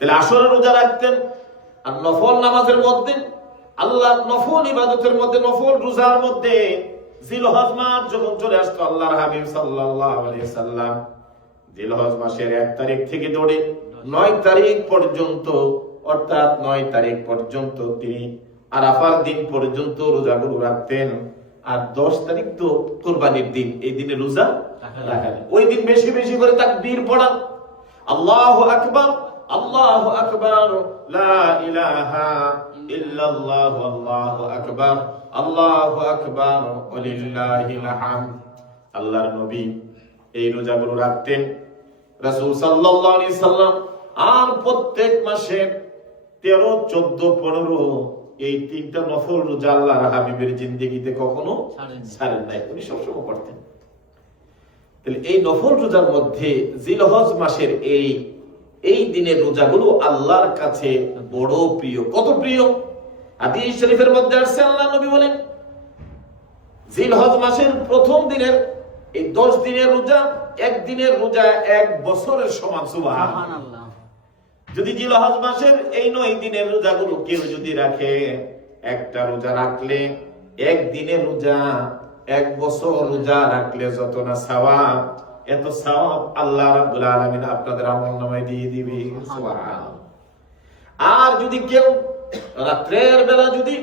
তাহলে আসরের রোজা রাখতেন। আর নফল নামাজের মধ্যে, আল্লাহ নফল ইবাদতের মধ্যে, নফল রোজার মধ্যে জিলহজ মাস যখন চলে আসতো, আল্লাহর হাবিব সাল্লাল্লাহু আলাইহি সাল্লাম জিলহজ মাসের 1 তারিখ থেকে ধরে 9 তারিখ পর্যন্ত, অর্থাৎ 9 তারিখ পর্যন্ত তিনি আরাফার দিন পর্যন্ত রোজাগুলো রাখতেন। আর 10 তারিখ তো কুরবানির দিন, এই দিনে রোজা রাখেন। ওই দিন বেশি বেশি করে তাকবীর পড়া, আল্লাহু আকবার, আল্লাহু আকবার, লা ইলাহা ইল্লাল্লাহু, আল্লাহু আকবার, আল্লাহু আকবার, ওয়ালিল্লাহিল হামদ। আল্লাহর নবী এই রোজাগুলো রাখতেন, রাসূল সাল্লাল্লাহু আলাইহি সাল্লাম। আর প্রত্যেক মাসে 13, 14, 15 এই 3টা নফল রোজা আল্লাহর হাবিবের জিন্দেগিতে কখনো ছাড়েন নাই, উনি সবসময় করতেন। তাহলে এই নফল রোজার মধ্যে জিলহজ মাসের এই দিনের রোজাগুলো আল্লাহর কাছে বড় প্রিয়। কত প্রিয়! হাদিস শরীফের মধ্যে আসছে, আল্লাহর নবী বলেন জিলহজ মাসের প্রথম দিনের এই 10 দিনের রোজা, এক দিনের রোজা 1 বছরের সমান। সুবহানাল্লাহ। যদি জিলহজ মাসের এই 9 দিনের রোজাগুলো কেউ যদি রাখে, একটা রোজা রাখলে, এক দিনের রোজা 1 বছর রোজা রাখলে যত না সওয়াব, এত সওয়াব আল্লাহ রাব্বুল আলামিন আপনাদের আমলনামায় দিয়ে দিবে। সুবহানাল্লাহ। আর যদি কেউ রাতের বেলা যদি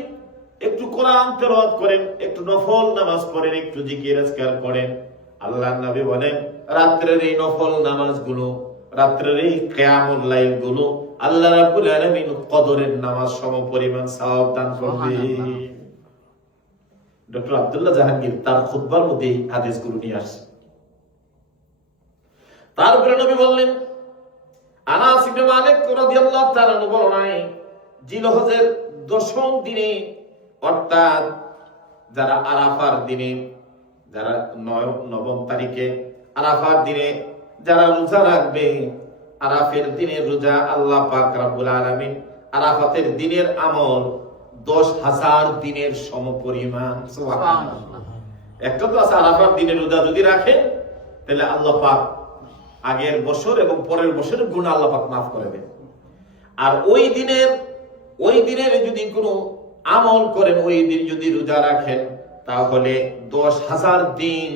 একটু কোরআন তেলাওয়াত করেন, একটু নফল নামাজ পড়েন, একটু জিকির আজকার করেন, আল্লাহর নবী বলেন রাতের এই নফল নামাজগুলো, রাতের এই কিয়ামুল লাইল গুলো আল্লাহ রাব্বুল আলামিন কদরের নামাজ সমপরিমাণ সওয়াব দান করবে। ডক্টর আব্দুল্লাহ জাহাঙ্গীর তার খুতবার মধ্যে এই হাদিসগুলো নিয়ে আসছে। তারপরে নবী বললেন, আনাস ইবনে মালিক রাদিয়াল্লাহু তাআলা বলেন, জিলহজের 10ম দিনে, অর্থাৎ যারা আরাফার দিনে, যারা 9 তারিখে আরাফার দিনে যারা রোজা রাখবে, আরাফের দিনের রোজা আল্লাহ পাক রব্বুল আলামিন আরাফাতের দিনের আমল 10,000 দিনের সমপরিমাণ। সুবহানাল্লাহ। একটা তো আছে আরাফার দিনের রোজা যদি রাখে, তাহলে আল্লাহ পাক আগের বছর এবং পরের বছরের গুনাহ আল্লাহ পাক মাফ করে দেন। আর ওই দিনের যদি কোনো আমল করেন, ওই দিন যদি রোজা রাখেন, তাহলে 10,000 দিন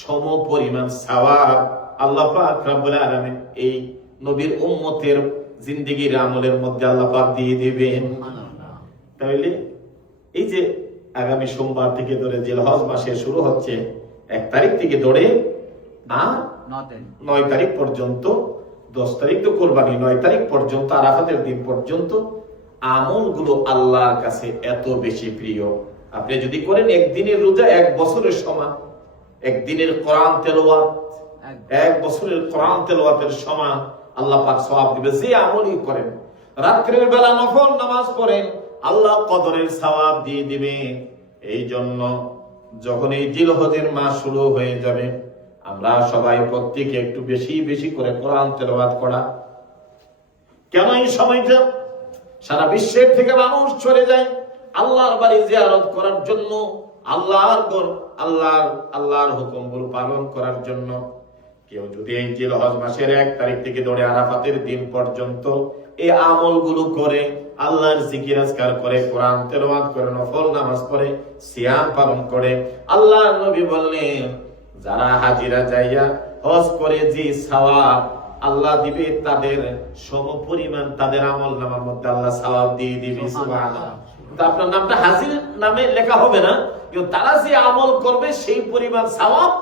সমপরিমাণ সওয়াব আল্লাহ পাক রব্বুল আলামিন এই নবীর উম্মতের জিন্দেগীর আমলের মধ্যে আল্লাহ পাক দিয়ে দিবেন। তাহলে এই যে আগামী সোমবার থেকে ধরে জিলহজ মাসে শুরু হচ্ছে, 1 তারিখ থেকে ধরে 9 তারিখ পর্যন্ত, 10 তারিখ তো কুরবানি, 9 তারিখ পর্যন্ত আরাফাতের দিন পর্যন্ত আমলগুলো আল্লাহর কাছে এত বেশি প্রিয়। আপনি যদি করেন একদিনের রোজা 1 বছরের সমান, একদিনের কোরআন তেলাওয়াত 1 বছরের কোরআন তেলাওয়াতের সমান আল্লাহ পাক সওয়াব দিবে। যে আমলই করেন, রাতের বেলা নফল নামাজ পড়েন, আল্লাহ কদরের সওয়াব দিয়ে দিবে। এই জন্য যখন এই জিলহজের মাস শুরু হয়ে যাবে, আমরা সবাই প্রত্যেকে একটু বেশি বেশি করে কোরআন তেলাওয়াত করা। কেন এই সময়টা সারা বিশ্বের থেকে মানুষ চলে যায় আল্লাহর বাড়ি জিয়ারত করার জন্য, আল্লাহর হুকুমগুলো পালন করার জন্য। কেউ যদি এই জিলহজ মাসের 1 তারিখ থেকে ধরে আরাফাতের দিন পর্যন্ত এই আমলগুলো করে, আল্লাহর জিকির আজকার করে, কোরআন তেলাওয়াত করে, নফল নামাজ পড়ে, সিয়াম পালন করে, আল্লাহর নবী বললেন যারা হাজিরা যাইয়া হজ করে যে সওয়াব আল্লাহ দিবে, তাদের সমপরিমাণ তাদের আমলনামার মধ্যে আল্লাহ সওয়াব দিয়ে দিবে। সুবহানাল্লাহ। তো আপনার নামটা হাজির নামে লেখা হবে না, কিন্তু তারা যে আমল করবে সেই পরিমাণ সওয়াব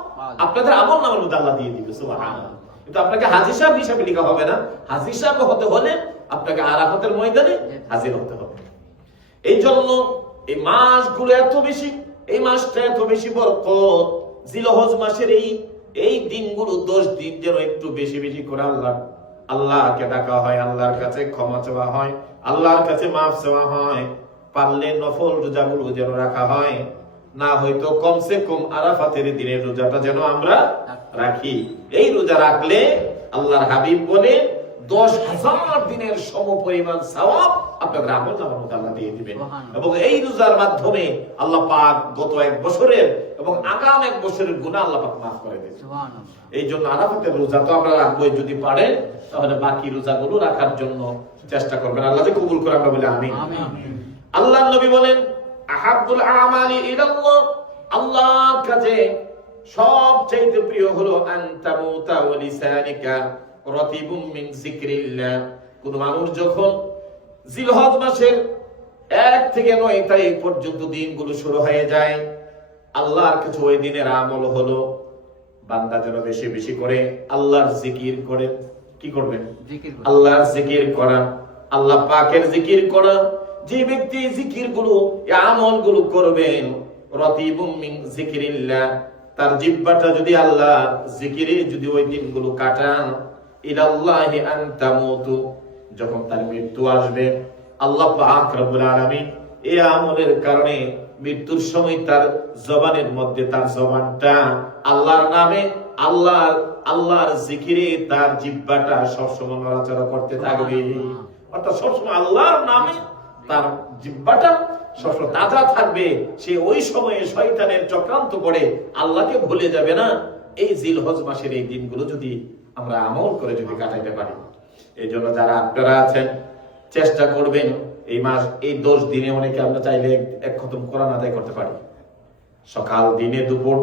আপনাদের আমলনামার মধ্যে আল্লাহ দিয়ে দিবে। সুবহানাল্লাহ। কিন্তু আপনাকে হাজী সাহেব হিসাবে লেখা হবে না। হাজী সাহেব হতে হলে আপনাকে আরাফাতের ময়দানে হাজির হতে হবে। এই জন্য এই মাসগুলো এত বেশি, এই মাসটা এত বেশি বরকত। জিলহজ মাসের এই দিনগুলো 10 দিন যেন একটু বেশি বেশি করে আল্লাহকে ডাকা হয়, আল্লাহর কাছে ক্ষমা চাওয়া হয়, আল্লাহর কাছে মাফ চাওয়া হয়। পারলে নফল রোজাগুলো যেন রাখা হয়, না হয়তো কমসে কম আরাফাতের দিনের রোজাটা যেন আমরা রাখি। এই রোজা রাখলে আল্লাহর হাবিব বলে 10,000 দিনের সমপরিমাণ সওয়াব আপনাদের আমলনামার মধ্যে আল্লাহ দিয়ে দিবেন। এবং এই রোজার মাধ্যমে আল্লাহ পাক গত 1 বছরের এবং আগাম 1 বছরের গুনাহ আল্লাহ পাক মাফ করে দেন। সুবহানাল্লাহ। এই জন্য আরাফাতের রোজা তো আমরা রাখবো, যদি পারেন তাহলে বাকি রোজাগুলো রাখার জন্য চেষ্টা করবেন। আল্লাহ যে কবুল করে আমরা বলি আমিন। আল্লাহর নবী বলেন আহাব্বুল আমালি ইলাল্লাহ, আল্লাহর কাছে সবচেয়ে প্রিয় হলো আনতামুতা ওয়া লিসানিকা রাতিবুম মিন যিকরিল্লাহ। কোন মানুষ যখন জিলহজ মাসের 1 থেকে 9 তারিখ পর্যন্ত দিনগুলো শুরু হয়ে যায়, আল্লাহর কাছে ওই দিনের আমল হলো বান্দা যেন বেশি বেশি করে আল্লাহর জিকির করে। কি করবেন? আল্লাহর জিকির করা, আল্লাহ পাকের জিকির করা। যে ব্যক্তি জিকিরগুলো, আমলগুলো করবেন, রাতিবুম মিন যিকরিল্লাহ, তার জিহ্বাটা যদি আল্লাহ জিকিরে যদি ওই দিনগুলো কাটান, ইলাল্লাহি আনতামুতু, যখন তার মৃত্যু আসবে, আল্লাহ পাক রব্বুল আলামিন এই আমলের কারণে মৃত্যুর সময় তার জবানের মধ্যে, তার জবানটা আল্লাহর নামে, আল্লাহর জিকিরে তার জিহ্বাটা সবসময় নড়াচড়া করতে থাকবে। অর্থাৎ সবসময় আল্লাহর নামে তার জিহ্বাটা সবসময় তাজা থাকবে। সে ওই সময়ে শয়তানের চক্রান্ত করে আল্লাহকে ভুলে যাবে না। এই জিলহজ মাসের এই দিনগুলো যদি আমরা আমল করে যদি কাটাইতে পারি, এই জন্য যারা আপনারা আছেন চেষ্টা করবেন এই মাস, এই 10 দিনে অনেকে আমরা চাইলে এক খতম কোরআন আদায় করতে পারি, সকাল দিনে দুপুর,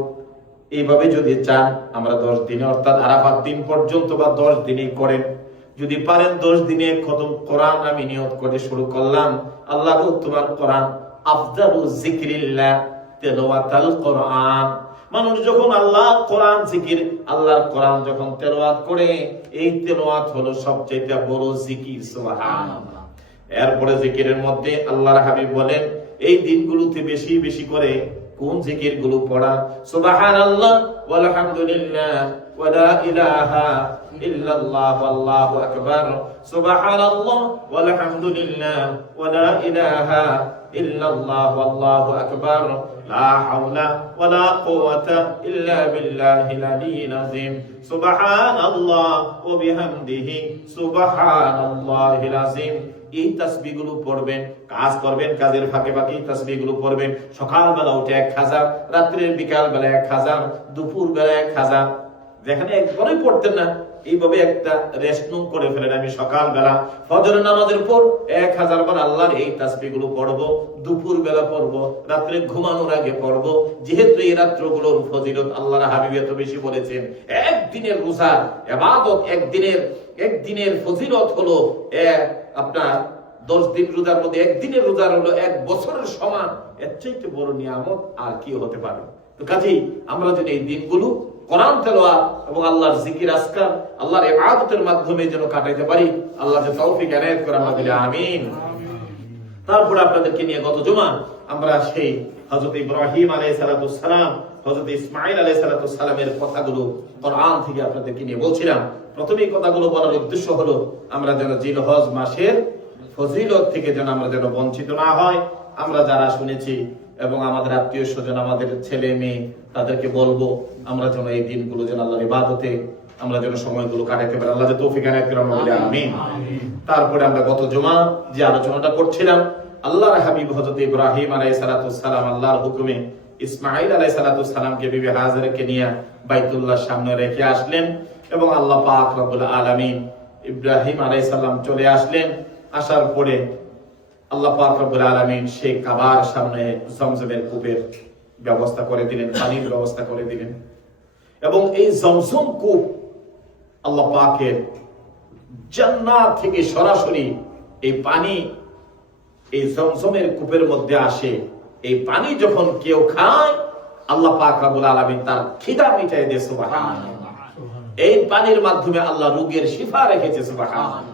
এইভাবে যদি চান আমরা 10 দিনে, অর্থাৎ আরাফাত দিন পর্যন্ত বা 10 দিনেই করেন। যদি পারেন 10 দিনে খতম কোরআন আমি নিয়ত করে শুরু করলাম, আল্লাহ তোমার কোরআন আফদালু যিকরিল্লাহ তিলাওয়াতুল কোরআন। মানুষ যখন আল্লাহ কোরআন জিকির, আল্লাহর কোরআন যখন তেলাওয়াত করে, এই তেলাওয়াত হলো সবচেয়ে বড় জিকির। সুবহানাল্লাহ। এরপরে জিকিরের মধ্যে আল্লাহর হাবিব বলেন এই দিনগুলোতে বেশি বেশি করে কোন জিকিরগুলো পড়া? সুবহানাল্লাহ ওয়াল হামদুলিল্লাহ ওয়া লা ইলাহা ইল্লাল্লাহ আল্লাহু আকবার। সুবহানাল্লাহ ওয়াল হামদুলিল্লাহ ওয়া লা ইলাহা ইল্লাল্লাহ আল্লাহু আকবার। লা হাওলা ওয়া লা কুওয়াতা ইল্লা বিল্লাহিল আলিয়্যিল আযীম। সুবহানাল্লাহ ওয়া বিহামদিহি সুবহানাল্লাহিল আযীম। এই তাসবিহগুলো পড়বেন, কাজ করবেন, কাজের ফাঁকে ফাঁকে এই তাসবিহগুলো পড়বেন। সকালবেলা উঠে 1000, রাত্রের বিকাল বেলা 1000, দুপুর বেলা 1000। যেখানে একবারই পড়তেন না, এইভাবে একটা রেশনুম করে ফেলেন, আমি সকালবেলা ফজরের নামাজের পর 1000 বার আল্লাহর এই তাসবিহগুলো পড়বো, দুপুর বেলা পড়বো, রাত্রে ঘুমানোর আগে পড়বো। যেহেতু এই রাত্রগুলোর ফজিলত আল্লাহর হাবিব এত বেশি বলেছেন, একদিনের রোজা ইবাদত, একদিনের ফজিলত হলো আপনার 10 দিন রোজার মধ্যে একদিনের রোজার হলো 1 বছরের সমান। এর চাইতে বড় নিয়ামত আর কি হতে পারে? তো কাজেই আমরা যদি এই দিনগুলো কোরআন তেলাওয়াত এবং আল্লাহর জিকির আজকার, আল্লাহর ইবাদতের মাধ্যমে যেন কাটাইতে পারি, আল্লাহ যে তৌফিক এনায়েত করে আমরা বলি আমিন। তারপর আপনাদেরকে নিয়ে গত জুমা আমরা সেই হযরত ইব্রাহিম আলাইহিস সালাতু সালাম, হযরত ইসমাঈল আলাইহিস সালাতু সালামের কথাগুলো কোরআন থেকে আপনাদেরকে নিয়ে বলছিলাম। প্রথমেই কথাগুলো বলার উদ্দেশ্য হলো আমরা যেন জিলহজ মাসের ফজিলত থেকে যেন আমরা যেন বঞ্চিত না হয়। আমরা যারা শুনেছি এবং আমাদের আত্মীয় স্বজন, আমাদের ছেলে মেয়ে, তাদেরকে বলবো আমরা যেন এই দিনগুলো যেন আল্লাহর ইবাদতে আমরা যেন সময়গুলো কাটাতে পারি। আল্লাহ যে তৌফিক এনায়েত করেন বলি আমিন। তারপরে আমরা গত জুমা যে আলোচনাটা করছিলাম, আল্লাহর হাবিব হযরত ইব্রাহিম আলাইহিস সালাতু সালাম আল্লাহর হুকুমে ইসমাঈল আলাইহিস সালাতু সালামকে বিবি হাজেরাকে নিয়ে বাইতুল্লাহর সামনে রেখে আসলেন এবং আল্লাহ পাক রব্বুল আলামিন ইব্রাহিম আলাইহিস সালাম চলে আসলেন। আসার পরে আল্লাহ পাক রব্বুল আলামিন সেই কাবার সামনে জমজমের কূপের ব্যবস্থা করে দিলেন, পানির ব্যবস্থা করে দিলেন। এবং এই জমজম কূপ আল্লাহ পাকের জান্নাত থেকে সরাসরি এই পানি এই জমজমের কূপের মধ্যে আসে। এই পানি যখন কেউ খায়, আল্লাহ পাক রব্বুল আলামিন তার খিদা মিটায় দেয়। সুবহানাল্লাহ। এই পানির মাধ্যমে আল্লাহ রোগের শিফা রেখেছে। সুবহানাল্লাহ।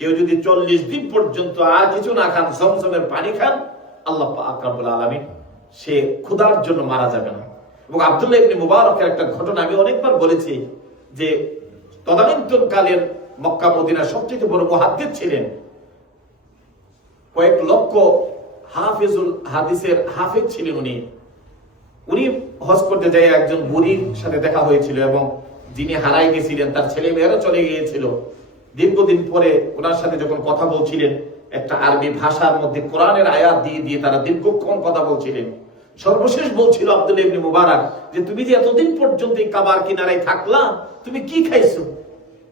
কেউ যদি 40 দিন পর্যন্ত আর কিছু না খান, জমজমের পানি খান, আল্লাহ পাক রব্বুল আলামিন সে ক্ষুধার জন্য মারা যাবে না। এবং আব্দুল্লাহ ইবনে মুবারকের একটা ঘটনা আমি অনেকবার বলেছি যে তদানীন্তন কালের মক্কা মদিনার সবচেয়ে বড় মুহাদ্দিস ছিলেন, কয়েক লক্ষ হাফিজুল হাদিসের হাফিজ ছিলেন উনি হজ করতে যায় একজন বুড়ির সাথে দেখা হয়েছিল এবং যিনি হারাই গেছিলেন তার ছেলে মেয়েরা চলে গিয়েছিল। দীর্ঘদিন পরে ওনার সাথে যখন কথা বলছিলেন, একটা আরবি ভাষার মধ্যে কোরআনের আয়াত দিয়ে দিয়ে তারা দীর্ঘক্ষণ কথা বলছিলেন। সর্বশেষ বলছিল আব্দুল্লাহ ইবনে মুবারক যে তুমি যে এতদিন পর্যন্ত এই কাবার কিনারায় থাকলা, তুমি কি খাইছো?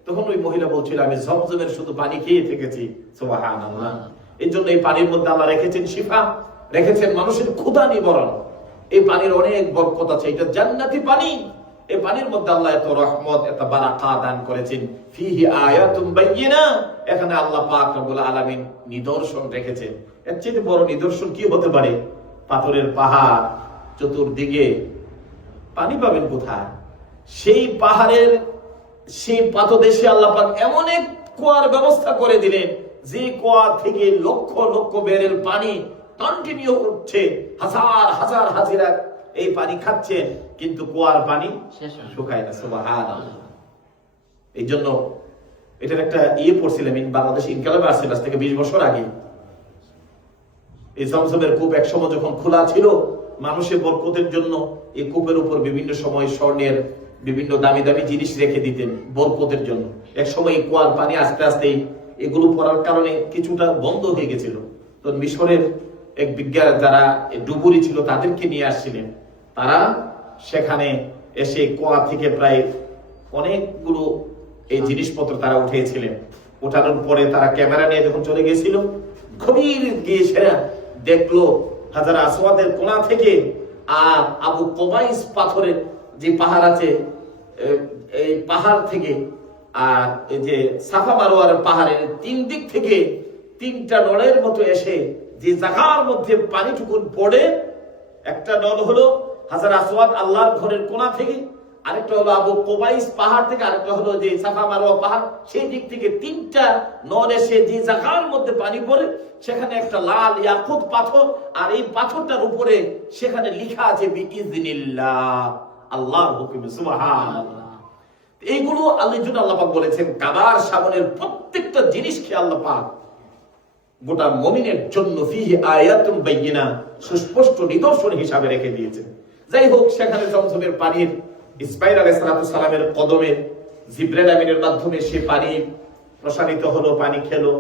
তখন ওই মহিলা বলছিল আমি জমজমের শুধু পানি খেয়ে থেকেছি। সুবহানাল্লাহ। এই জন্য এই পানির মধ্যে আল্লাহ রেখেছেন শিফা, রেখেছেন মানুষের ক্ষুধা নিবারণ। এই পানির অনেক বরকত আছে, এটা জান্নাতি পানি। এই পানির মধ্যে আল্লাহ এত রহমত, এত বারাকাত দান করেছেন। ফিহি আয়াতুম বাইয়িনা, এখানে আল্লাহ পাক রব্বুল আলামিন নিদর্শন রেখেছেন। এর চেয়ে বড় নিদর্শন কি হতে পারে? পাথরের পাহাড়, চতুর্দিকে পানি পাবেন কোথায়? সেই পাহাড়ের সেই পাদদেশে আল্লাহ পাক এমন এক কুয়ার ব্যবস্থা করে দিলেন, যে কুয়া থেকে লক্ষ লক্ষ বেরেল পানি কন্টিনিউ উঠছে। হাজার হাজার হাজিরা এই পানি খাচ্ছেন, কিন্তু কুয়ার পানি শুকায় না। সুবহানাল্লাহ। এই জন্য এটার একটা পড়ছিলাম, বাংলাদেশ ইনকালাবে আসছে আজ থেকে 20 বছর আগে। এই জমজমের কূপ একসময় যখন খোলা ছিল, মানুষের বরকতের জন্য এই কূপের উপর বিভিন্ন সময় স্বর্ণের বিভিন্ন দামি দামি জিনিস রেখে দিতেন বরকতের জন্য। এক সময় এই কুয়ার পানি আস্তে আস্তে এগুলো পড়ার কারণে কিছুটা বন্ধ হয়ে গেছিল। তো মিশরের এক বিজ্ঞান যারা ডুবুরি ছিল তাদেরকে নিয়ে আসছিলেন, তারা সেখানে এসে কুয়া থেকে প্রায় অনেকগুলো এই জিনিসপত্র তারা উঠিয়েছিলেন। ওঠানোর পরে তারা ক্যামেরা নিয়ে যখন চলে গেছিল, গভীর গিয়ে সেরা দেখলো হাজার আসওয়াদের কোণা থেকে আর আবু কুবাইস পাথরের যে পাহাড় আছে, এই পাহাড় থেকে আর এই যে সাফা মারোয়ার পাহাড়ের 3 দিক থেকে 3টা নলের মতো এসে যে জায়গার মধ্যে পানিটুকুন পড়ে, একটা নল হলো হাজার আসওয়াদ আল্লাহর ঘরের কোণা থেকে, আরেকটা হলো আবু কুবাইস পাহাড় থেকে, আরেকটা হলো যে সাফা মারোয়া পাহাড়, সেই দিক থেকে 3টা নল এসে যে জায়গার মধ্যে পানি পড়ে, সেখানে একটা লাল ইয়াকুত পাথর, আর এই পাথরটার উপরে সেখানে লেখা আছে বিইজনিল্লাহ, আল্লাহর হুকুমে। সুবহানাল্লাহ। এইগুলো আল্লাহর জন্য আল্লাহ পাক বলেছেন কাবার সামনের প্রত্যেকটা জিনিসকে আল্লাহ পাক গোটা মুমিনের জন্য ফিহি আয়াতুম বাইয়িনা, সুস্পষ্ট নিদর্শন হিসাবে রেখে দিয়েছেন। যাই হোক, সেখানে জমজমের পানির ইসমাঈল আলাইহিস সালামের কদমে জিবরাইল আমিনের মাধ্যমে সে পানি প্রসারিত হলো, পানি খেলো।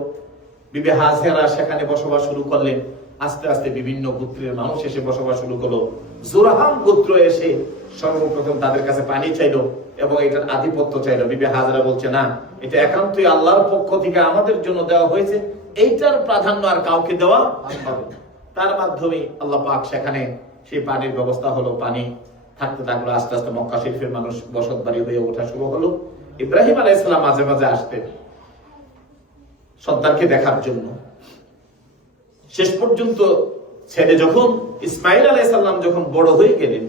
বিবি হাজেরা সেখানে বসবাস শুরু করলেন। আস্তে আস্তে বিভিন্ন গোত্রের মানুষ এসে বসবাস শুরু করলো। জুরহাম গোত্র এসে সর্বপ্রথম তাদের কাছে পানি চাইলো এবং এটার আধিপত্য চাইলো। বিবি হাজেরা বলছে না, এটা একান্তই আল্লাহর পক্ষ থেকে আমাদের জন্য দেওয়া হয়েছে, এইটার প্রাধান্য আর কাউকে দেওয়া হবে। তার মাধ্যমে আল্লাহ পাক সেখানে সেই পানির ব্যবস্থা হলো। পানি থাকতে থাকলো, আস্তে আস্তে মক্কা শরীফের মানুষ বসত বাড়ি হয়ে ওঠা শুরু হলো। ইব্রাহিম আলাইহিস সালাম মাঝে মাঝে আসতেন সন্তানকে দেখার জন্য। শেষ পর্যন্ত ছেলে যখন ইসমাঈল আলাইহিস সালাম যখন বড় হয়ে গেলেন,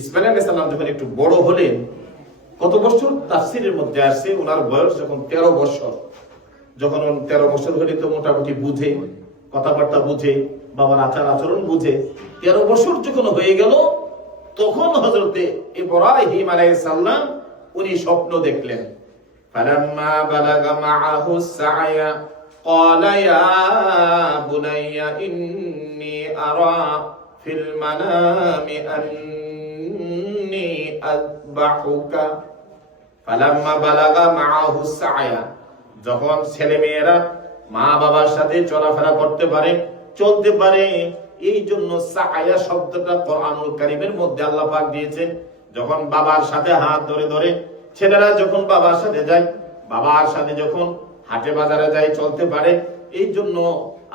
ইসমাঈল আলাইহিস সালাম যখন একটু বড় হলেন, কত বছর তাফসীরের মধ্যে আসছে ওনার বয়স যখন 13 বছর। যখন 13 বছর হলে তো মোটামুটি বুঝে, কথাবার্তা বুঝে, বাবার আচার আচরণ বুঝে। 13 বছর যখন হয়ে গেল, তখন হযরতে ইব্রাহিম আলাইহিস সালাম উনি স্বপ্ন দেখলেন। ফালাম্মা বালাগা মাআহু সা'য়া ক্বালা ইয়া বুনাইয়া ইন্নী আরা ফিল মানামি আন্নী আযবাহুকা। ফালাম্মা বালাগা মাআহু সা'য়া, যখন ছেলে মেয়েরা মা বাবার সাথে চলাফেরা করতে পারে, চলতে পারে, এই জন্য সা'য়া শব্দটা কোরআনুল কারীমের মধ্যে আল্লাহ পাক দিয়েছেন। যখন বাবার সাথে হাত ধরে ধরে ছেলেরা যখন বাবার সাথে যায়, বাবার সাথে যখন হাটে বাজারে যায়, চলতে পারে, এই জন্য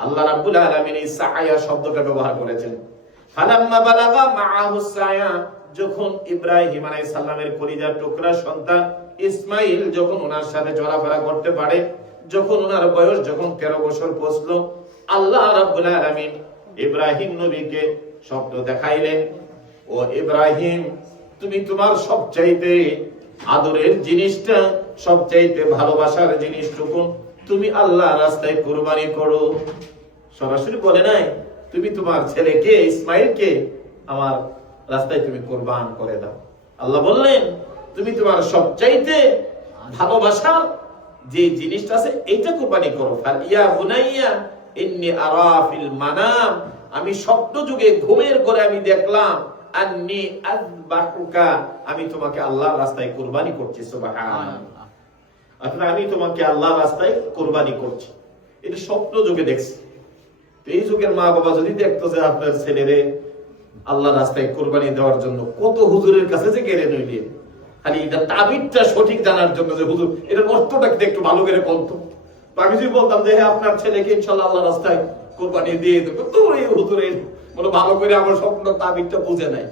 আল্লাহ রাব্বুল আলামিন এই সা'য়া শব্দটা ব্যবহার করেছেন। ফালাম্মা বালাগা মাআহু সা'য়া, যখন ইব্রাহিম আলাইহিস সালামের কলিজার টুকরা সন্তান ইসমাঈল যখন ওনার সাথে চলাফেরা করতে পারে, যখন ওনার বয়স যখন 13 বছর পৌঁছলো, আল্লাহ রাব্বুল আলামিন ইব্রাহিম নবীকে স্বপ্ন দেখাইলেন, ও ইব্রাহিম, তুমি তোমার সবচাইতে আদরের জিনিসটা, সবচাইতে ভালোবাসার জিনিসটুকু তুমি আল্লাহর রাস্তায় কুরবানি করো। সরাসরি বলে নাই, তুমি তোমার ছেলেকে ইসমাঈলকে আমার রাস্তায় তুমি কুরবান করে দাও। আল্লাহ বললেন তুমি তোমার সবচাইতে ভালোবাসার যে জিনিসটা আছে এইটা কুরবানি করো। ফাইয়া বুনাইয়া ইন্নী আরা ফিল মানাম, আমি স্বপ্ন যুগে ঘুমের ঘরে আমি দেখলাম, আন্নী আযবাহুকা, আমি তোমাকে আল্লাহর রাস্তায় কুরবানি করছি। সুবহানাল্লাহ। এখন আমি তোমাকে আল্লাহর রাস্তায় কুরবানি করছি, এটা স্বপ্ন যুগে দেখছি। তো এই যুগের মা বাবা যদি দেখতো যে আপনার ছেলেরে আল্লাহ রাস্তায় কোরবানি দেওয়ার জন্য কত হুজুরের কাছে যে গেলেন হইলেন, খালি এটা তাবিরটা সঠিক জানার জন্য যে হুজুর এটার অর্থটা একটু ভালো করে বলতো। আমি যদি বলতাম যে হ্যাঁ আপনার ছেলেকে ইনশাল্লাহ আল্লাহ রাস্তায় কোরবানি দিয়ে দেবো, তো এই হুজুরের বলে ভালো করে আমার স্বপ্ন তাবিরটা বুঝে নাই।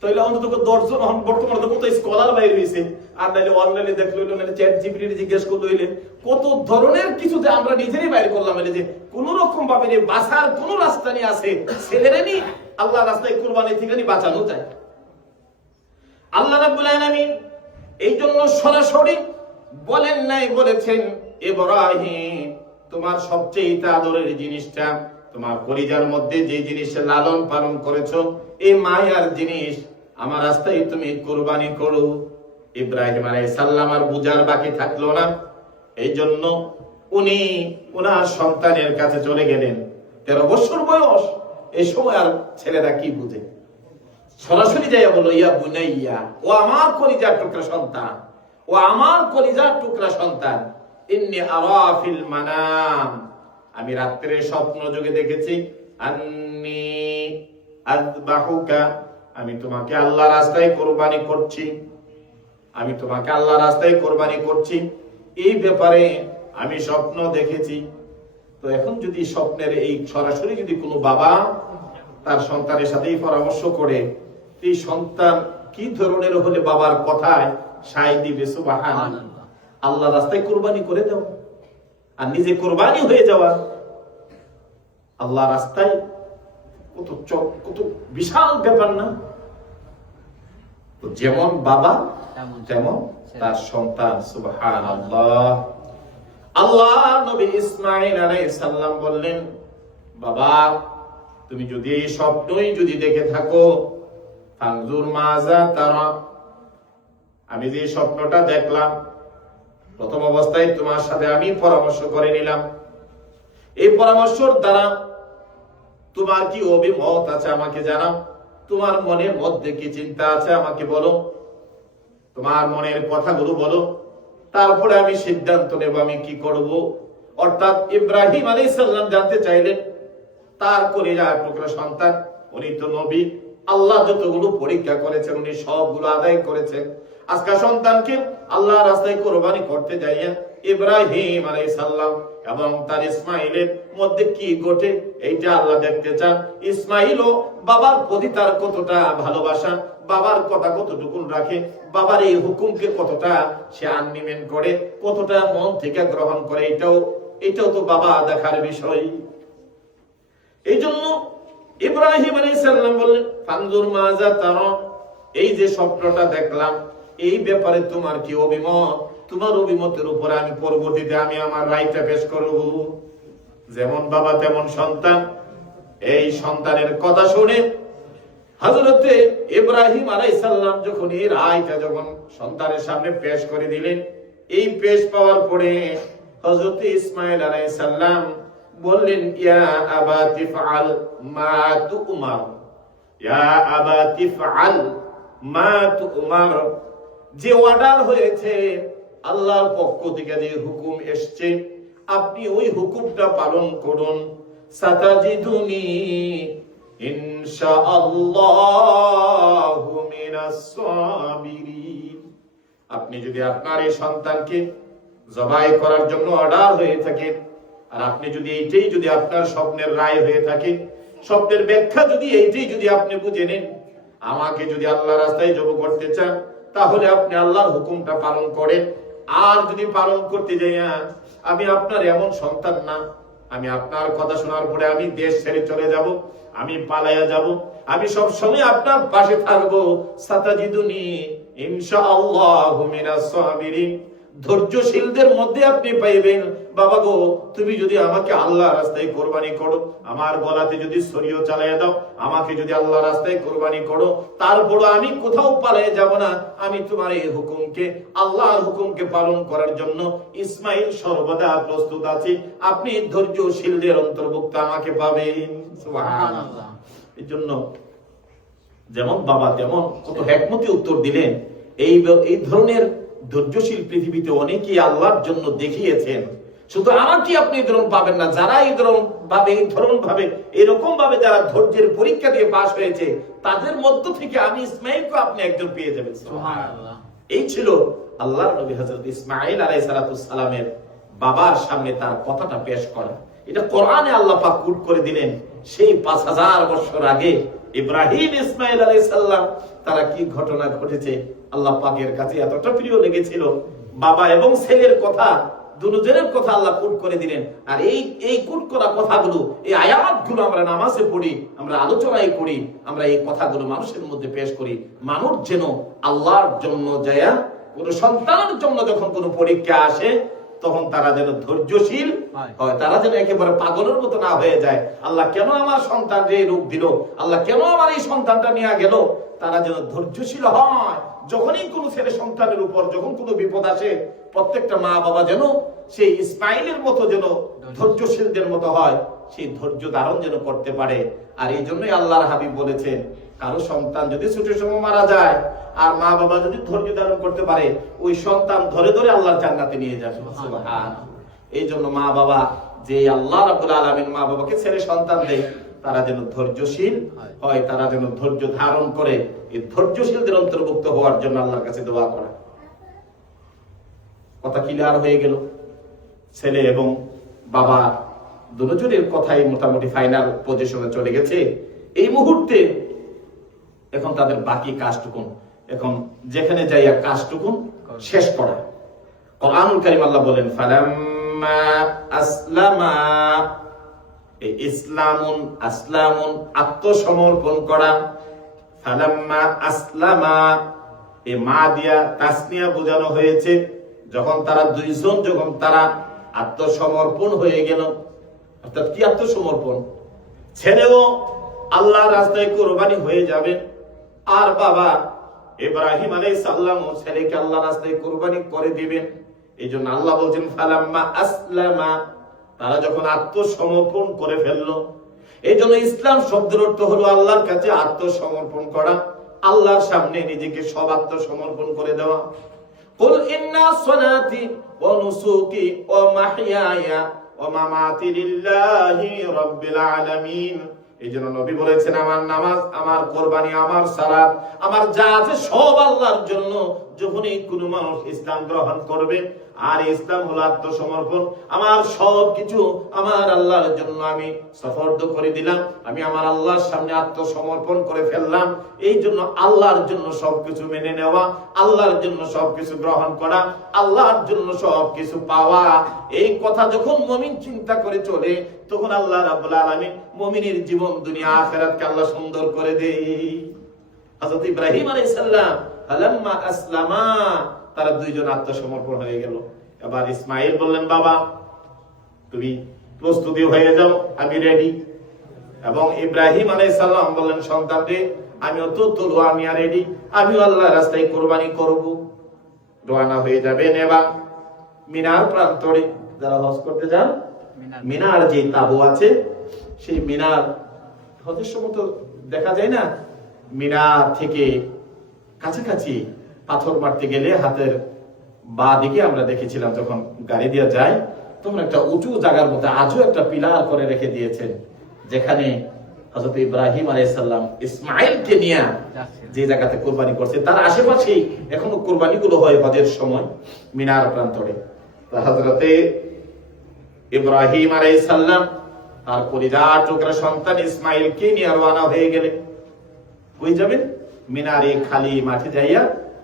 তাহলে অন্তত 10 জন এখন বর্তমানে তো কত স্কলার বাইরে হয়েছে, আর নাইলে অনলাইনে দেখলো, নাইলে চ্যাট জিপিটি জিজ্ঞেস করলো, হইলে কত ধরনের কিছু যে আমরা নিজেরই বাইরে করলাম, যে কোন রকম ভাবে বাঁচার কোন রাস্তা নিয়ে আছে ছেলেরা নি আল্লাহ রাস্তায় কোরবানি থেকে বাঁচানো যায়। আল্লাহ রাব্বুল আলামিন এই জন্য সরাসরি বলেন নাই, বলেছেন ইব্রাহিম তোমার সবচেয়ে আদরের জিনিসটা, তোমার কলিজার মধ্যে যে জিনিসটা লালন পালন করেছো, এই মায়ার জিনিস আমার রাস্তায় তুমি কোরবানি করো। ইব্রাহিম আলাইহিস সালাম আর বুঝার বাকি থাকলো না, এই জন্য উনি ওনার সন্তানের কাছে চলে গেলেন। 13 বছর বয়স, এই সময় আর ছেলেরা কি বুঝে, সরাসরি যাইয়া বলো ইয়া বুনাইয়া, ও আমার কলিজার টুকরা সন্তান, ও আমার কলিজার টুকরা সন্তান, ইন্নী আরা ফিল মানাম, আমি রাত্রে স্বপ্ন যোগে দেখেছি, আন্নী আযবাহুকা, আমি তোমাকে আল্লাহ রাস্তায় কোরবানি করছি, আমি তোমাকে আল্লাহ রাস্তায় কোরবানি করছি, এই ব্যাপারে আমি স্বপ্ন দেখেছি। তো এখন যদি স্বপ্নের এই সরাসরি যদি কোনো বাবা তার সন্তানের সাথেই পরামর্শ করে, এই সন্তান কি ধরনের হলে বাবার কথায় সায় দিবে? সুবহানাল্লাহ। আল্লাহ রাস্তায় কোরবানি করে দাও আর নিজে কোরবানি হয়ে যাওয়া। আল্লাহ রাস্তায় কত বিশাল ব্যাপার না? তো যেমন বাবা তেমন তার সন্তান। সুবহানাল্লাহ। আল্লাহ নবী ইসমাঈল আলাইহিস সালাম বললেন, বাবা তুমি যদি এই স্বপ্নই যদি দেখে থাকো, ফানজুর মাজা তারা, আমি যে স্বপ্নটা দেখলাম প্রথম অবস্থায় তোমার সাথে আমি পরামর্শ করে নিলাম, এই পরামর্শের দ্বারা তোমার কি অভিমত আছে আমাকে জানাও, তোমার মনের মধ্যে কি চিন্তা আছে আমাকে বলো, তোমার মনের কথাগুলো বলো, তারপরে আমি সিদ্ধান্ত নেব আমি কি করব। অর্থাৎ ইব্রাহিম আলাইহিস সালাম জানতে চাইলেন তার কলিজার টুকরা সন্তান, উনি তো নবী, আল্লাহ যতগুলো পরীক্ষা করেছেন উনি সবগুলো আদায় করেছেন। আজকে সন্তানকে আল্লাহ রাস্তায় কোরবানি করতে যাইয়া ইব্রাহিম আলাইহিস সালাম এবং তার ইসমাইলের মধ্যে কি ঘটে এইটা আল্লাহ দেখতে চান। ইসমাইলও বাবার প্রতি তার কতটা ভালোবাসা, বাবার কথা কতটুকুন রাখে, বাবার এই হুকুমকে কতটা সে আননিমেন করে, কতটা মন থেকে গ্রহণ করে, এটাও তো বাবা দেখার বিষয়। এই জন্য ইব্রাহিম আলাইহিস সালাম বললেন, ফানজুর মাজা তারা, এই যে স্বপ্নটা দেখলাম এই ব্যাপারে তোমার কি অভিমত, তোমার অভিমতের উপরে আমি পরবর্তীতে আমি আমার রায়টা পেশ করব। যেমন বাবা তেমন সন্তান। এই সন্তানের কথা শুনে হযরতে ইব্রাহিম আলাইহিস সালাম যখন এই রায়টা যখন সন্তানের সামনে পেশ করে দিলেন, এই পেশ পাওয়ার পরে হযরতে ইসমাঈল আলাইহিস সালাম বললেন, ইয়া আবাতি ফাআল মা তুমার, ইয়া আবাতি ফাআল মা তুমার, যে অর্ডার হয়েছে আল্লাহর পক্ষ থেকে, যে হুকুম এসেছে আপনি ওই হুকুমটা পালন করুন। সাতাজিদুনি ইনশাআল্লাহু মিনাস সাবিরিন, আপনি যদি আপনার এই সন্তানকে জবাই করার জন্য অর্ডার হয়ে থাকে, আর আপনি যদি এইটাই যদি আপনার স্বপ্নের রায় হয়ে থাকে, স্বপ্নের ব্যাখ্যা যদি এইটাই যদি আপনি বুঝে নেন, আমাকে যদি আল্লাহ রাস্তায় জব করতে চান, তাহলে আপনি আল্লাহর হুকুমটা পালন করেন। আর যদি পালন করতে যাইয়া আমি আপনার এমন সন্তান না, আমি আপনার কথা শোনার পরে আমি দেশ ছেড়ে চলে যাব, আমি পালাইয়া যাব, আমি সব সময় আপনার পাশে থাকবো। সাতাজিদুনি ইনশাআল্লাহু মিনাস সাবিরিন, ধৈর্যশীলদের মধ্যে আপনি পাইবেন। বাবা গো, তুমি যদি আমাকে আল্লাহ রাস্তায় কোরবানি করো, আমার গলাতে যদি ছড়িও চালাইয়া দাও, আমাকে যদি আল্লাহ রাস্তায় কোরবানি করো, তারপর আমি কোথাও পালিয়ে যাব না, আমি তোমার এই হুকুমকে, আল্লাহর হুকুমকে পালন করার জন্য ইসমাইল সর্বদা প্রস্তুত আছি। আপনি ধৈর্যশীলদের অন্তর্ভুক্ত আমাকে পাবেন। সুবহানাল্লাহ। এই জন্য যেমন বাবা তেমন কত হিকমতে উত্তর দিলেন। এই ধরনের ধৈর্যশীল পৃথিবীতে অনেকেই আল্লাহর জন্য দেখিয়েছেন। শুধু আমাকে আপনি এই ধরন পাবেন না, যারা এই ধরন ভাবে এরকম ভাবে যারা ধৈর্যের পরীক্ষা দিয়ে পাশ হয়েছে তাদের মধ্য থেকে আমি ইসমাঈলকে আপনি একজন পেয়ে যাবেন। সুবহানাল্লাহ। এই ছিল আল্লাহর নবী হযরত ইসমাঈল আলাইহিস সালামের বাবার সামনে তার কথাটা পেশ করা। এটা কোরআনে আল্লাহ পাক কোট করে দিলেন। সেই 5000 বছর আগে ইব্রাহিম ইসমাঈল আলাইহিস সালাম তারা কি ঘটনা ঘটেছে আল্লাহ পাকের কাছে এতটা প্রিয় লেগেছিল, বাবা এবং ছেলের কথা দুজনের কথা আল্লাহ কোট করে দিলেন। আর এই কোট করা কথাগুলো, এই আয়াতগুলো আমরা নামাজে পড়ি, আমরা আলোচনায় করি, আমরা এই কথাগুলো মানুষের মধ্যে পেশ করি। মানুষ যেন আল্লাহর জন্য যায়, কোন সন্তানের জন্য যখন কোন পরীক্ষা আসে তখন তারা যেন ধৈর্যশীল হয়, তারা যেন একেবারে পাগলের মতো না হয়ে যায়। আল্লাহ কেন আমার সন্তানকে এই রূপ দিল, আল্লাহ কেন আমার এই সন্তানটা নিয়ে গেল, তারা যেন ধৈর্যশীল হয়। যখনই কোন ছেলে সন্তানের উপর যখন কোনো বিপদ আসে, প্রত্যেকটা মা বাবা যেন সেই ইসমাঈলের মতো যেন ধৈর্যশীলদের মতো হয়, সেই ধৈর্য ধারণ যেন করতে পারে। আর এই জন্যই আল্লাহর হাবিব বলেছেন, কারো সন্তান যদি ছোট সময় মারা যায় আর মা বাবা যদি ধৈর্য ধারণ করতে পারে, ওই সন্তান ধরে ধরে আল্লাহর জান্নাতে নিয়ে যাবে। সুবহানাল্লাহ। এই জন্য মা বাবা, যে আল্লাহ রাব্বুল আলামিন মা বাবাকে ছেড়ে সন্তান দেয়, তারা যেন ধৈর্যশীল হয়, তারা যেন ধৈর্য ধারণ করে। এই ধৈর্যশীলদের অন্তর্ভুক্ত হওয়ার জন্য আল্লাহর কাছে দোয়া করা। কথা ক্লিয়ার হয়ে গেল? ছেলে এবং বাবা দুজনের কথাই মোটামুটি ফাইনাল পজিশনে চলে গেছে। এই মুহূর্তে এখন তাদের বাকি কাজটুকুন, এখন যেখানে যাইয়া কাজটুকুন শেষ করা। কোরআনুল কারীম আল্লাহ বলেন, ফালাম্মা আসলামা, এই আসলামুন আত্মসমর্পণ করা। ফালাম্মা আসলামা, এই মা দিয়া তাসনিয়া বোঝানো হয়েছে। যখন তারা দুইজন যখন তারা আত্মসমর্পণ হয়ে গেল, অর্থাৎ কি আত্মসমর্পণ? ছেলেও আল্লাহর রাস্তায় কুরবানি হয়ে যাবে, আর বাবা ইব্রাহিম আলাইহিস সালাম ছেলেকে আল্লাহর রাস্তায় কুরবানি করে দিবেন। এই জন্য আল্লাহ বলছেন ফালাম্মা আসলামা, তারা যখন আত্মসমর্পণ করে ফেললো। এই জন্য ইসলাম শব্দের অর্থ হলো আল্লাহর কাছে আত্মসমর্পণ করা, আল্লাহর সামনে নিজেকে সব আত্মসমর্পণ করে দেওয়া। কুল ইন্না সলাতি ওয়া নুসুকি ওয়া মাহইয়ায়া ওয়া মামাতি লিল্লাহি রাব্বিল আলামিন। এই জন্য নবী বলেছেন, আমার নামাজ, আমার কোরবানি, আমার সালাত, আমার যা আছে সব আল্লাহর জন্য। যখনই কোনো মানুষ ইসলাম গ্রহণ করবে, আর ইসলাম হলো আত্মসমর্পণ, আমার সবকিছু আমার আল্লাহর জন্য আমি সুপর্দ করে দিলাম, আমি আমার আল্লাহর সামনে আত্মসমর্পণ করে ফেললাম। এই জন্য আল্লাহর জন্য সবকিছু মেনে নেওয়া, আল্লাহর জন্য সবকিছু গ্রহণ করা, আল্লাহর জন্য সবকিছু পাওয়া। এই কথা যখন মুমিন চিন্তা করে চলে, তখন আল্লাহ রাব্বুল আলামিন মুমিনের জীবন দুনিয়া আখিরাতকে আল্লাহ সুন্দর করে দেয়। হযরত ইব্রাহিম আলাইহিস সালাম ফালাম্মা আসলামা, তারা দুইজন আত্মসমর্পণ হয়ে গেল। এবার ইসমাঈল বললেন, বাবা তুমি প্রস্তুতি হয়ে যাও, আমি রেডি। এবং ইব্রাহিম আলাইহিস সালাম বললেন, সন্তান রে, আমিও তো তলোয়ার নিয়ে রেডি, আমিও আল্লাহর রাস্তায় কুরবানি করব। রওনা হয়ে যাবেন। এবার মিনার প্রান্তরে, যারা হজ করতে যান, মিনার যে তাবু আছে, সেই মিনার হজের সময় তো দেখা যায় না, মিনার থেকে কাছাকাছি পাথর মারতে গেলে হাতের বা দিকে আমরা দেখেছিলাম, যখন গাড়ি দিয়ে যায় তখন একটা উঁচু জায়গার মধ্যে আজও একটা পিলার করে রেখে দিয়েছেন, যেখানে হযরত ইব্রাহিম আলাইহিস সালাম ইসমাঈলকে নিয়ে যে জায়গাতে কুরবানি করছে, তার আশেপাশেই এখনো কুরবানিগুলো হয় হজের সময় মিনার প্রান্তরে। হযরত ইব্রাহিম আলাইহিস সালাম তার পরিবার টুকরা সন্তান ইসমাঈলকে নিয়ে রওনা হয়ে গেলেন। কই যাবেন? মিনারে খালি মাঠে যাইয়া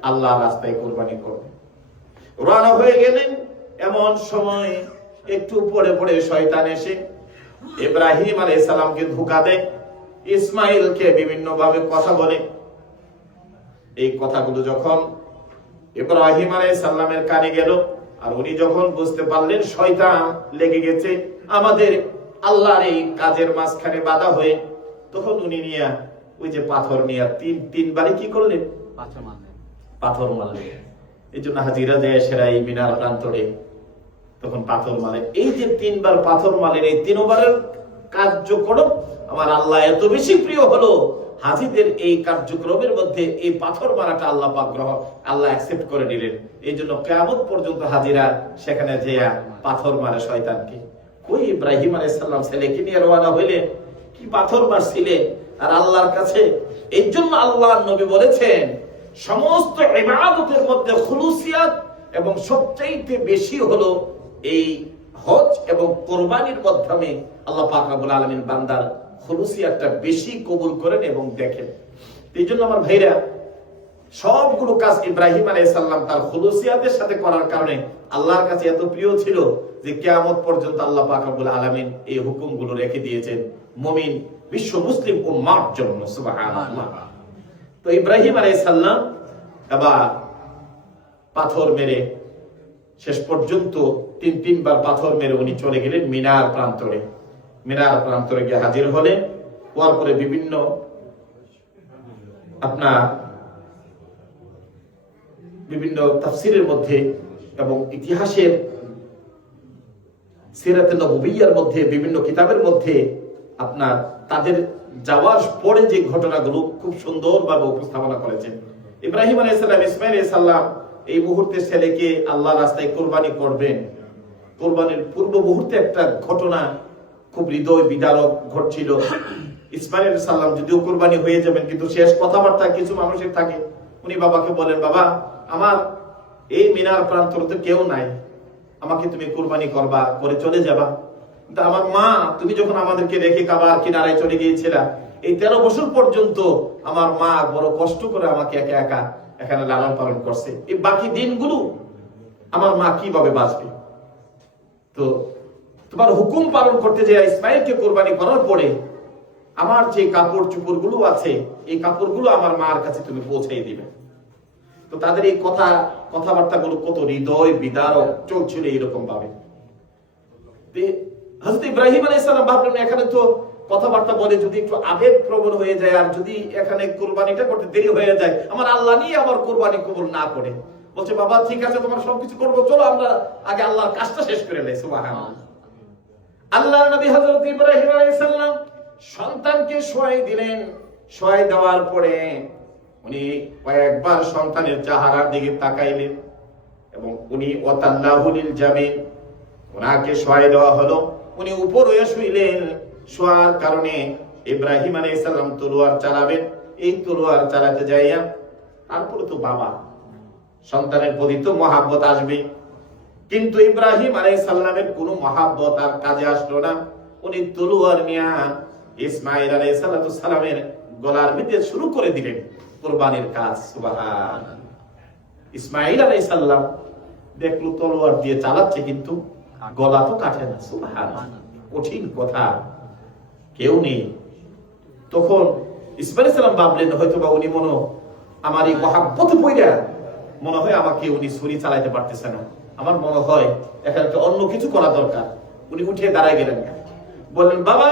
আল্লাহর রাস্তায় কুরবানি করবে। রওনা হয়ে গেলেন। এমন সময় একটু পরে পরে শয়তান এসে ইব্রাহিম আলাইহিস সালামকে ধোঁকা দেয়, ইসমাঈলকে বিভিন্ন ভাবে কথা বলে। এই কথাগুলো যখন ইব্রাহিম আলাইহিস সালামের কানে গেল, আর উনি যখন বুঝতে পারলেন শয়তান লেগে গেছে আমাদের আল্লাহর এই কাজের মাঝখানে বাধা হয়ে, তখন উনি নিয়ে ওই যে পাথর নিয়ে তিনবারে কি করলেন? পাথর মারলেন। এই জন্য হাজিরা যায় সেরা এই মিনার প্রান্তরে তখন পাথর মারে। এই যে তিনবার পাথর মারলেন, এই তিনবারের কার্যক্রম আমার আল্লাহ এত বেশি প্রিয় হলো, হাজীদের এই কার্যক্রমের মধ্যে এই পাথর মারাটা আল্লাহ পাক আল্লাহ অ্যাকসেপ্ট করে নিলেন। এই জন্য কিয়ামত পর্যন্ত হাজীরা সেখানে যেয়া পাথর মারে শয়তানকে। কই ইব্রাহিম আলাইহিস সালাম ছেলেকে নিয়ে রওনা হইলেন, কি পাথর মারছিলেন আর আল্লাহর কাছে। এই জন্য আল্লাহর নবী বলেছেন সমস্ত ইবাদতের মধ্যে খুলুসিয়াত এবং সবচাইতে বেশি হলো এই হজ এবং কোরবানির মাধ্যমে আল্লাহ পাক রব্বুল আলামিন বান্দার খুলুসিয়াতটা বেশি কবুল করেন এবং দেখেন। এই জন্য আমার ভাইরা সবগুলো কাজ ইব্রাহিম আলাইহিস সালাম তার খুলুসিয়াতের সাথে করার কারণে আল্লাহর কাছে এত প্রিয় ছিল যে কিয়ামত পর্যন্ত আল্লাহ পাক রব্বুল আলামিন এই হুকুমগুলো রেখে দিয়েছেন মুমিন বিশ্ব মুসলিম উম্মার জন্য। সুবহানাল্লাহ। তো ইব্রাহিম আলাইহিস সালাম আবার পাথর মেরে শেষ পর্যন্ত তিনবার পাথর মেরে উনি চলে গেলেন মিনার প্রান্তরে। মিনার প্রান্তরে গিয়ে হাজির হলেন। হওয়ার পরে বিভিন্ন তাফসীরের মধ্যে এবং ইতিহাসের সিরাতে নববিয়ার মধ্যে বিভিন্ন কিতাবের মধ্যে তাদের যাওয়ার পরে যে ঘটনাগুলো খুব সুন্দরভাবে উপস্থাপনা করেছেন। ইব্রাহিম আলাইহিস সালাম ইসমাঈল আলাইহিস সালাম এই মুহূর্তে ছেলেকে আল্লাহর রাস্তায় কুরবানি করবেন। কুরবানির পূর্ব মুহূর্তে একটা ঘটনা খুব হৃদয় বিদারক ঘটছিল। ইসমাঈল আলাইহিস সালাম যদিও কুরবানি হয়ে যাবেন, কিন্তু শেষ কথাবার্তা কিছু মানুষের থাকে। উনি বাবাকে বলেন, বাবা আমার এই মিনার প্রান্তরে কেউ নাই, আমাকে তুমি কুরবানি করবা, করে চলে যাবা। কিন্তু আমার মা, তুমি যখন আমাদেরকে রেখে কাবার কিনারায় চলে গিয়েছিলা, এই 13 বছর পর্যন্ত আমার মা বড় কষ্ট করে আমাকে একা একা এখানে লালন পালন করছে। এই বাকি দিনগুলো আমার মা কিভাবে বাঁচবে? তো তোমার হুকুম পালন করতে যে ইসমাঈলকে কুরবানি করার পরে আমার যে কাপড় চোপড় গুলো আছে, এই কাপড়গুলো আমার মার কাছে তুমি পৌঁছাই দিবে। তো তাদের এই কথাবার্তা গুলো কত হৃদয় বিদারক চলছিল এইরকম ভাবে। হযরত ইব্রাহিম আলাইহিস সালাম ভাবলেন এখানে তো কথাবার্তা বলে যদি একটু আবেগ প্রবণ হয়ে যায়, আর যদি এখানে কুরবানিটা করতে দেরি হয়ে যায়, আমার আল্লাহ নিয়ে আমার কুরবানি কবুল না করে। বলছে, বাবা ঠিক আছে, তোমার সবকিছু করবো, চলো আমরা আগে আল্লাহর কাজটা শেষ করে নেই। সুবহানাল্লাহ। আল্লাহর নবী হযরত ইব্রাহিম আলাইহিস সালাম সন্তানকে শোয়াই দিলেন। শোয়াই দেওয়ার পরে উনি কয়েকবার সন্তানের চেহারার দিকে তাকাইলেন এবং উনি ওয়াতাল্লাহু লিল জামিন, ওনাকে শোয়াই দেওয়া হলো। উনি উপর হয়ে শুইলেন। শোয়ার কারণে ইব্রাহিম আলাইহিস সালাম তলোয়ার চালাবেন। এই তলোয়ার চালাতে যাইয়া তারপরে তো বাবা সন্তানের প্রতি তো মহাব্বত আসবে, কিন্তু ইব্রাহিম আলাইহিস সালামের কোনো মহাব্বত আর কাজে আসলো না। উনি তলোয়ার নিয়ে ইসমাঈল আলাইহিস সালামের গলার ভিতরে শুরু করে দিলেন কুরবানির কাজ। সুবহানাল্লাহ। ইসমাঈল আলাইহিস সালাম দেখলো তলোয়ার দিয়ে চালাচ্ছে, কিন্তু গলা তো কাটে না। সুবহানাল্লাহ। কঠিন কথা, কেউ নেই। তখন ইসমাঈল আলাইহিস সালাম ভাবলেন হয়তোবা উনি আমার এই মহাব্বতে পইরা মনে হয় আমাকে উনি ছুরি চালাইতে পারতেছে না, আমার মনে হয় এখানে অন্য কিছু করা দরকার। উনি উঠে দাঁড়ায় গেলেন, বললেন, বাবা